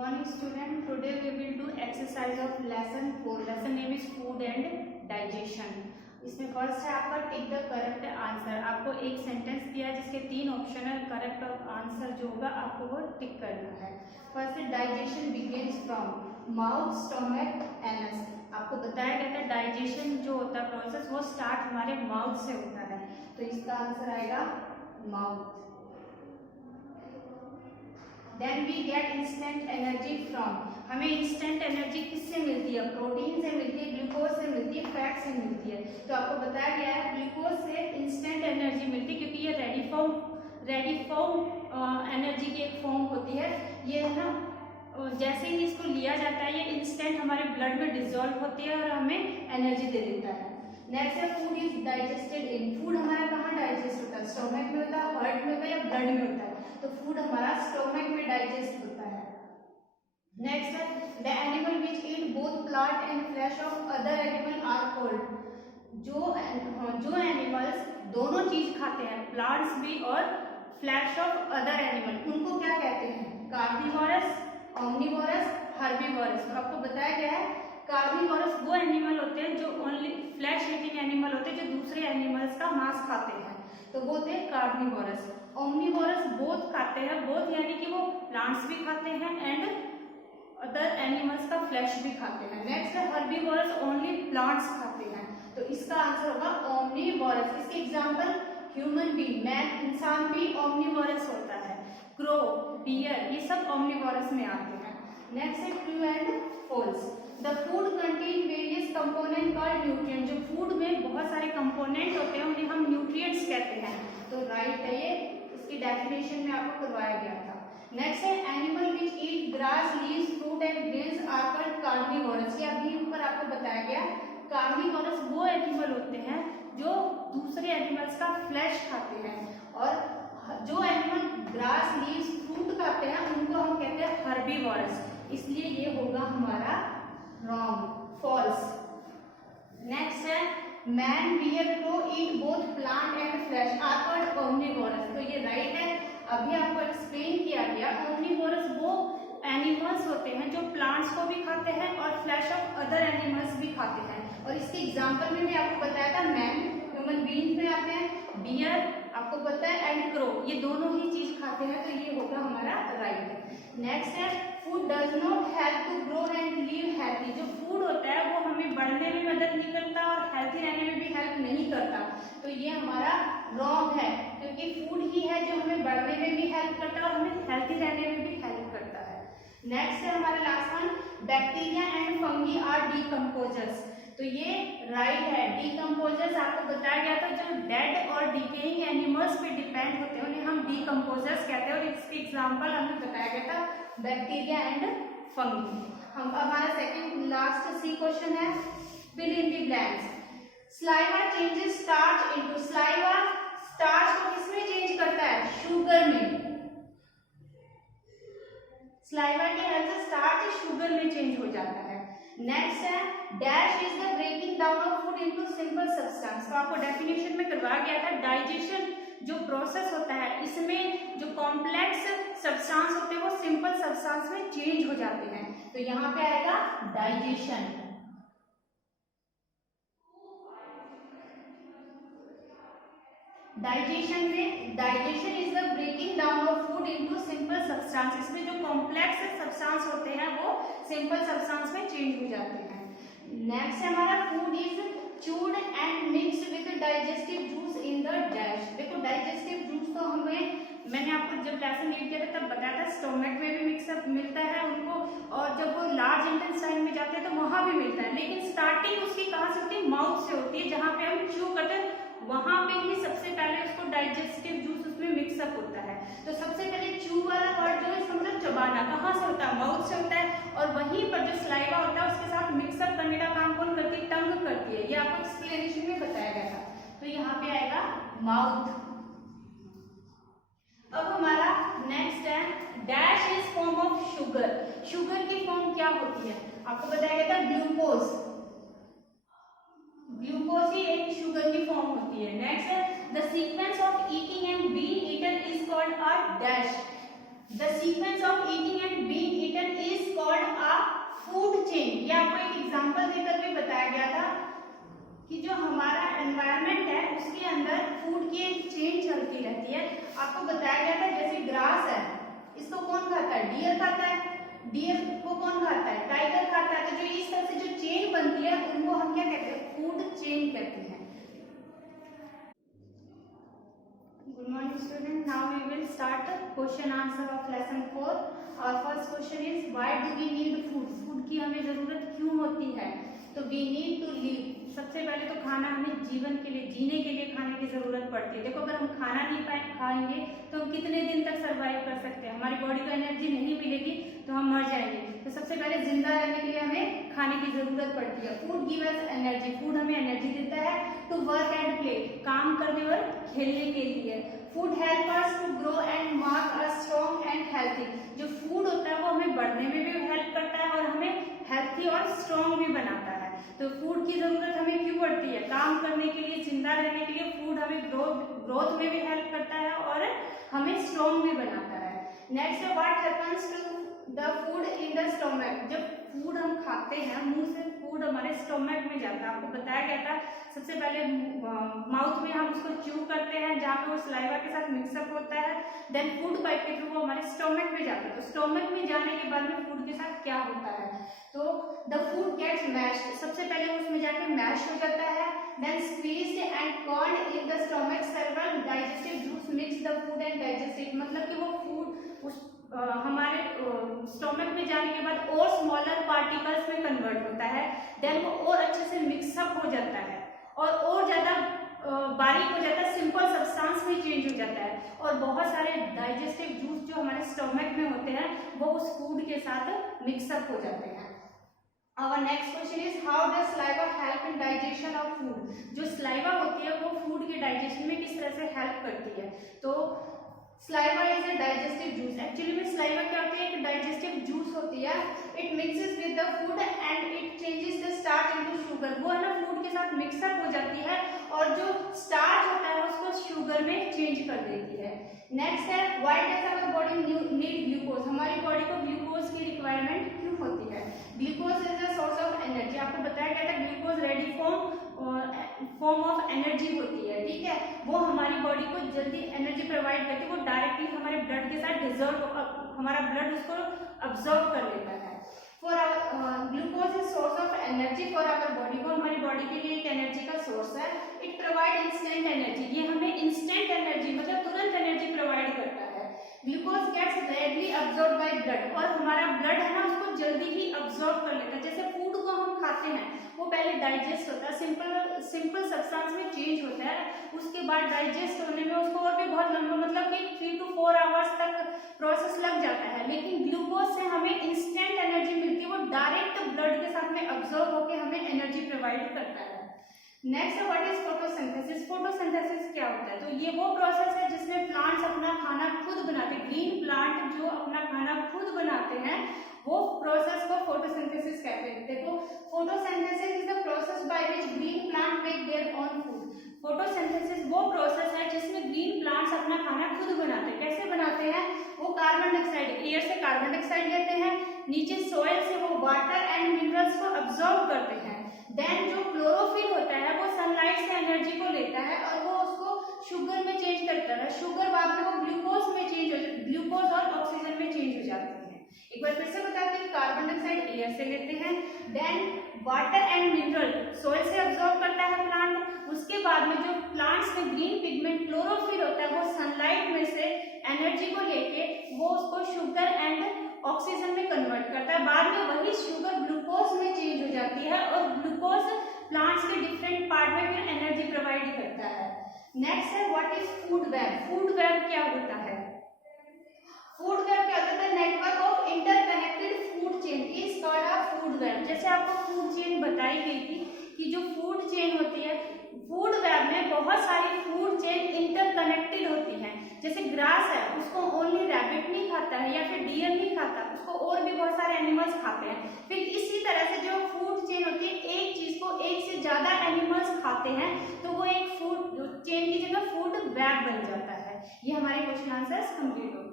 morning student. Today we will do exercise of lesson 4. Lesson name is food and digestion. इसमें first है आपका tick the correct answer. आपको एक sentence दिया है जिसके 3 ऑप्शन है. करेक्ट आंसर जो होगा आपको वो टिक करना है. फर्स्ट है digestion begins from mouth, stomach, anus. आपको बताया गया था डाइजेशन जो होता है प्रोसेस वो स्टार्ट हमारे माउथ से होता है. तो इसका आंसर आएगा mouth. Then we get instant energy from. हमें इंस्टेंट एनर्जी किससे मिलती है? प्रोटीन से मिलती है, ग्लूकोज से मिलती है, फैट से मिलती है. तो आपको बताया गया है ग्लूकोज से इंस्टेंट एनर्जी मिलती है क्योंकि ये रेडी फॉर्म एनर्जी की एक फॉर्म होती है. ये है ना, जैसे ही इसको लिया जाता है ये इंस्टेंट हमारे ब्लड में डिजोल्व होती है और हमें एनर्जी दे देता है. नेक्स्ट है food is digested in. Food हमारा कहाँ डाइजेस्ट होता है? स्टोमक में होता है, हार्ट में होता है या ब्लड में होता है? तो फूड हमारा स्टोमक में डाइजेस्ट होता है. नेक्स्ट है the animal which eat both plant and flesh of other animal are called. जो एनिमल्स दोनों चीज खाते हैं, प्लांट्स भी और फ्लैश ऑफ अदर एनिमल, उनको क्या कहते हैं? Carnivorous, omnivorous, herbivorous. तो आपको बताया गया है कार्निवोरस वो एनिमल होते हैं जो ओनली फ्लैश ईटिंग एनिमल होते हैं जो दूसरे एनिमल्स का मांस खाते हैं, तो वो थे कार्निवोरस. ओमनिवोरस बोथ खाते हैं, बोथ यानी कि वो प्लांट्स भी खाते हैं एंड अदर एनिमल्स का फ्लैश भी खाते हैं. नेक्स्ट है हर्बीवोरस, ओनली प्लांट्स खाते हैं. तो इसका आंसर होगा ओमनिवोरस. इसके एग्जांपल ह्यूमन बीइंग, मैन, इंसान भी ओमनिवोरस होता है. क्रो, बियर, ये सब ओमनिवोरस में आते हैं. नेक्स्ट है true and false. The food contain various component called nutrient. जो फूड में बहुत सारे कंपोनेंट होते हैं उन्हें हम न्यूट्रिएंट्स कहते हैं. तो राइट है ये. इसकी डेफिनेशन में आपको करवाया गया था. नेक्स्ट है animal which eat grass, leaves, fruit and grains are called carnivorous. ये अभी ऊपर आपको बताया गया. कार्निवोरस वो एनिमल होते हैं जो दूसरे एनिमल्स का फ्लैश खाते हैं और जो एनिमल ग्रास, लीव्स, फ्रूट खाते हैं उनको हम कहते हैं हर्बीवोरस. इसलिए ये होगा हमारा रॉन्ग, फॉल्स. नेक्स्ट है man, bear, crow eat both plant and flesh are called omnivorous. तो ये राइट है. अभी आपको एक्सप्लेन किया गया ओमनिवोरस वो एनिमल्स होते हैं जो प्लांट्स को भी खाते हैं और फ्लैश ऑफ अदर एनिमल्स भी खाते हैं. और इसके एग्जांपल में भी आपको बताया था मैन ह्यूमन बीइंग में आते हैं, बियर आपको पता है एंड क्रो, ये दोनों ही चीज खाते हैं. तो ये होगा हमारा राइट. नेक्स्ट है food does not help to grow and live healthy. जो फूड होता है वो हमें बढ़ने में मदद नहीं करता और हेल्थी रहने में भी हेल्प नहीं करता. तो ये हमारा रॉन्ग है क्योंकि फूड ही है जो हमें बढ़ने में भी हेल्प करता है और हमें हेल्थी रहने में भी हेल्प करता है. नेक्स्ट है हमारा last one bacteria and fungi are decomposers. तो ये राइट है. डीकम्पोजर्स आपको बताया गया था जो डेड और डिकेइंग एनिमल्स पे डिपेंड होते हैं उन्हें हम डीकम्पोजर्स कहते हैं. और इसके एग्जांपल हमें बताया गया था बैक्टीरिया एंड फंगी. हम हमारा सेकंड लास्ट सी क्वेश्चन है fill in the blanks. Saliva changes starch into. Saliva starch को किसमें चेंज करता है? शुगर में. स्लाइवा की हेल्प से स्टार्च शुगर में चेंज हो जाता है. नेक्स्ट है dash is the breaking down of food into simple substance. तो आपको डेफिनेशन में करवाया गया था डाइजेशन जो प्रोसेस होता है इसमें जो कॉम्प्लेक्स सब्सटेंस होते हैं वो सिंपल सब्सटेंस में चेंज हो जाते हैं. तो यहाँ पे आएगा digestion. Digestion is the breaking down of food into simple substance. इसमें जो कॉम्प्लेक्स सब्सटेंस होते हैं वो सिंपल सब्सटेंस में चेंज हो जाते हैं. नेक्स्ट हमारा food is chewed and mixed with digestive juice in the dash. देखो डाइजेस्टिव जूस तो मैंने आपको जब लेसन लीड किया था तब बताया था स्टोमक में भी मिक्सअप मिलता है उनको और जब वो लार्ज इंटेस्टाइन में जाते हैं तो वहां भी मिलता है. लेकिन स्टार्टिंग उसकी कहाँ से होती है? माउथ से होती है. जहाँ पे हम च्यू करते हैं वहां पे ही सबसे पहले उसको डाइजेस्टिव जूस उसमें मिक्सअप होता है. तो सबसे पहले च्यू वाला वर्ड जो है इसका मतलब चबाना कहाँ से होता है? माउथ से होता है. और वहीं पर जो स्लाइवा होता है उसके साथ मिक्सअप करने का काम कौन करती है? टंग करती है. ये आपको एक्सप्लेनेशन में बताया गया था. तो यहाँ पे आएगा माउथ. अब हमारा नेक्स्ट है dash is form of sugar. Sugar की फॉर्म क्या होती है? आपको बताया गया था ग्लूकोज. ग्लूकोज ही एक शुगर की फॉर्म होती है. नेक्स्ट है the sequence of eating and being eaten is called a dash. The sequence of eating and being eaten is कि जो हमारा एनवायरनमेंट है उसके अंदर फूड की एक चेन चलती रहती है। आपको बताया गया था जैसे ग्रास है, इसको कौन खाता है? डियर खाता है। डियर को कौन खाता है? टाइगर खाता है। तो जो इस तरह से जो चेन बनती है उनको हम क्या कहते हैं? फूड चेन कहते हैं। Good morning student, now we will start question answer of lesson 4। और first question is why do we need food? Food की हमें जरूरत क्यों होती है? तो वी नीड टू लिव। सबसे पहले तो खाना हमें जीवन के लिए, जीने के लिए खाने की जरूरत पड़ती है। देखो अगर हम खाना नहीं खाएंगे तो हम कितने दिन तक सरवाइव कर सकते हैं? हमारी बॉडी को एनर्जी नहीं मिलेगी तो हम मर जाएंगे। तो सबसे पहले जिंदा रहने के लिए हमें खाने की जरूरत पड़ती है। Food give us energy, food हमें एनर्जी देता है टू वर्क एंड प्ले, काम करने और खेलने के लिए। Food help us to grow and mark us strong and healthy. जो फूड होता है वो हमें बढ़ने में भी हेल्प करता है और हमें हेल्थी और स्ट्रॉन्ग भी बनाता है। तो फूड की जरूरत हमें क्यों पड़ती है? काम करने के लिए, जिंदा रहने के लिए। फूड हमें ग्रोथ में भी हेल्प करता है और हमें स्ट्रॉन्ग भी बनाता है। नेक्स्ट है what happens to the food in the stomach. जब फूड हम खाते हैं, मुंह से फूड हमारे स्टोमक में जाता है। आपको बताया गया था सबसे पहले माउथ में हम उसको च्यू करते हैं जहाँ पे वो सलाइवा के साथ मिक्सअप होता है। देन फूड पाइप के थ्रू वो हमारे स्टोमक में जाता है। तो स्टोमक में जाने के बाद में फूड के साथ क्या होता है? तो द फूड गेट्स मैश्ड, सबसे पहले उसमें जाके मैश हो जाता है। Then squeezed and churned in the stomach, several digestive juice mix the food and digest it. मतलब कि वो फूड उस हमारे स्टोमक में जाने के बाद और स्मॉलर पार्टिकल्स में कन्वर्ट होता है। देन वो और अच्छे से मिक्सअप हो जाता है और ज्यादा बारीक हो जाता है, सिंपल सब्सटेंस में चेंज हो जाता है और बहुत सारे डाइजेस्टिव जूस जो हमारे स्टोमक में होते हैं वो उस फूड के साथ मिक्सअप हो जाते हैं। Our next question is how does saliva help in digestion of food? जो saliva होती है वो फूड के डाइजेशन में किस तरह से हेल्प करती है? तो saliva is a digestive juice. Actually में saliva क्या होती है? एक डाइजेस्टिव जूस होती है। It mixes with the food and it changes the starch into sugar. वो है ना फूड के साथ मिक्सअप हो जाती है और जो स्टार्च होता है उसको शुगर में चेंज कर देती है। नेक्स्ट है why does our body need glucose? हमारी बॉडी को ग्लूकोज की रिक्वायरमेंट क्यों होती है? Glucose is a source of energy. आपको बताया गया था glucose ready form of energy होती है, ठीक है। वो हमारी बॉडी को जल्दी एनर्जी प्रोवाइड करती है। वो डायरेक्टली हमारे ब्लड के साथ डिजॉल्व, हमारा ब्लड उसको अब्सॉर्ब कर लेता है। For glucose is source of energy for our body, को हमारी बॉडी के लिए एक एनर्जी का सोर्स है। इट प्रोवाइड इंस्टेंट एनर्जी, ये हमें इंस्टेंट एनर्जी मतलब तुरंत एनर्जी प्रोवाइड करता है। Glucose gets readily absorb by blood, और हमारा ब्लड है ना उसको जल्दी ही अब्सॉर्ब कर लेता है। जैसे फूड को हम खाते हैं वो पहले डाइजेस्ट होता है, सिंपल सब्सटेंस में चेंज होता है, उसके बाद डाइजेस्ट होने में उसको और भी बहुत लंबा मतलब कि 3 to 4 आवर्स तक प्रोसेस लग जाता है। लेकिन ग्लूकोज से हमें इंस्टेंट एनर्जी मिलती है, वो डायरेक्ट ब्लड के साथ में अब्सॉर्ब होकर हमें एनर्जी प्रोवाइड करता है। Next what is photosynthesis? Photosynthesis क्या होता है? तो ये वो प्रोसेस है जिसमें प्लांट्स अपना खाना खुद बनाते हैं। ग्रीन प्लांट जो अपना खाना खुद बनाते हैं वो प्रोसेस को फोटोसिंथेसिस कहते हैं। देखो photosynthesis is the process by which green plant make their own food. Photosynthesis वो प्रोसेस है जिसमें ग्रीन प्लांट्स अपना खाना खुद बनाते हैं। कैसे बनाते हैं? वो कार्बन डाइऑक्साइड, एयर से कार्बन डाइऑक्साइड लेते हैं, नीचे सोइल से वो वाटर एंड मिनरल्स को अब्सॉर्ब करते हैं। देन जो क्लोरोफिल होता है वो सनलाइट से एनर्जी को लेता है और वो उसको शुगर में चेंज करता है। शुगर बाद में वो ग्लूकोज में चेंज हो जाता है, ग्लूकोज और ऑक्सीजन में चेंज हो जाते हैं। एक बार फिर से बताते हैं, कार्बन डाइऑक्साइड एयर से लेते हैं, then water and mineral soil से अब्सॉर्ब करता है प्लांट। उसके बाद में जो प्लांट्स में ग्रीन पिगमेंट क्लोरोफिल होता है वो सनलाइट में से एनर्जी को लेके वो उसको शुगर एंड ऑक्सीजन में कन्वर्ट करता है। बाद में वही शुगर ग्लूकोज में चेंज हो जाती है और ग्लूकोज प्लांट्स के डिफरेंट पार्ट में फिर एनर्जी प्रोवाइड करता है। नेक्स्ट है what is food web? Food web क्या होता है? फूड वेब क्या होता है? Network of interconnected food chain is called a food web. जैसे आपको फूड चेन बताई गई थी कि जो फूड चेन होती है, फूड वेब में बहुत सारी फूड चेन इंटरकनेक्टेड होती हैं। जैसे ग्रास है उसको ओनली रैबिट नहीं खाता है या फिर डियर नहीं खाता, उसको और भी बहुत सारे एनिमल्स खाते हैं। फिर इसी तरह से जो फूड चेन होती है, एक चीज को एक से ज्यादा एनिमल्स खाते हैं तो वो एक फूड चेन की जगह फूड वेब बन जाता है। ये हमारे क्वेश्चन आंसर्स कंप्लीट हो गए।